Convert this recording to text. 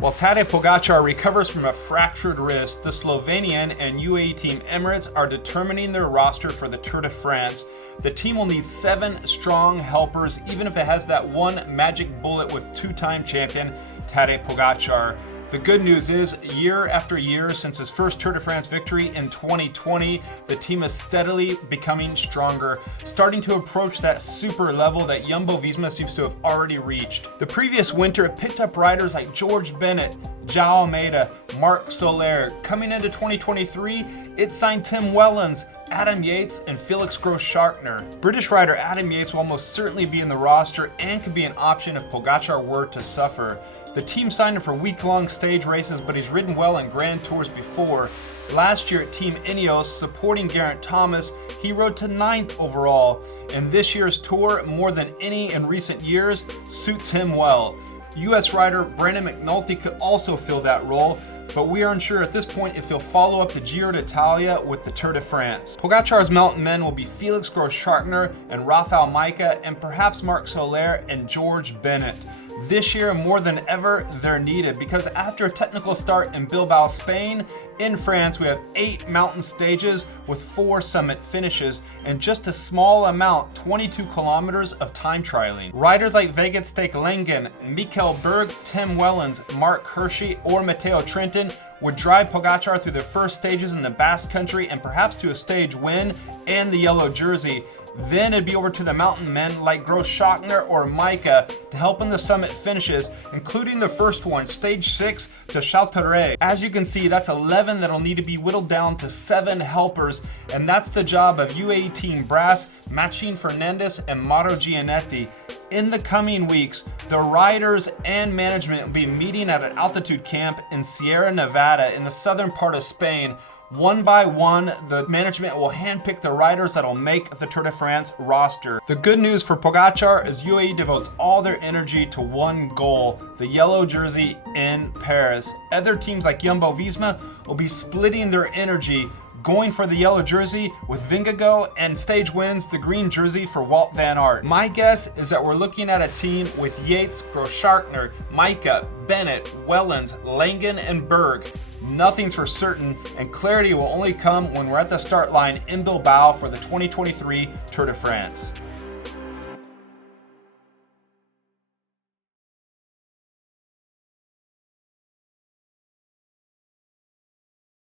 While Tadej Pogacar recovers from a fractured wrist, the Slovenian and UAE team Emirates are determining their roster for the Tour de France. The team will need 7 strong helpers, even if it has that one magic bullet with two-time champion Tadej Pogacar. The good news is, year after year since his first Tour de France victory in 2020, the team is steadily becoming stronger, starting to approach that super level that Jumbo-Visma seems to have already reached. The previous winter picked up riders like George Bennett, João Almeida, Marc Soler. Coming into 2023, it signed Tim Wellens, Adam Yates, and Felix Gross-Schartner. British rider Adam Yates will almost certainly be in the roster and could be an option if Pogacar were to suffer. The team signed him for week-long stage races, but he's ridden well in Grand Tours before. Last year at Team Ineos, supporting Geraint Thomas, he rode to 9th overall. And this year's Tour, more than any in recent years, suits him well. US rider Brandon McNulty could also fill that role, but we are unsure at this point if he'll follow up the Giro d'Italia with the Tour de France. Pogacar's mountain men will be Felix Gross-Schartner and Rafael Majka, and perhaps Marc Soler and George Bennett. This year, more than ever, they're needed because after a technical start in Bilbao, Spain, in France, we have 8 mountain stages with 4 summit finishes and just a small amount, 22 kilometers of time trialing. Riders like Vegard Langen, Mikkel Berg, Tim Wellens, Mark Hirschi, or Matteo Trentin would drive Pogacar through the first stages in the Basque Country and perhaps to a stage win and the yellow jersey. Then it'd be over to the mountain men like Gross-Schartner or Majka to help in the summit finishes, including the first one, stage 6 to Chalteret. As you can see, that's 11 that'll need to be whittled down to 7 helpers, and that's the job of UAE Team Brass, Machine Fernandez, and Mauro Gianetti. In the coming weeks, the riders and management will be meeting at an altitude camp in Sierra Nevada in the southern part of Spain. One by one, the management will handpick the riders that'll make the Tour de France roster. The good news for Pogacar is UAE devotes all their energy to one goal, the yellow jersey in Paris. Other teams like Jumbo-Visma will be splitting their energy, going for the yellow jersey with Vingegaard, and stage wins the green jersey for Wout van Aert. My guess is that we're looking at a team with Yates, Gross-Schartner, Majka, Bennett, Wellens, Langen, and Berg. Nothing's for certain, and clarity will only come when we're at the start line in Bilbao for the 2023 Tour de France.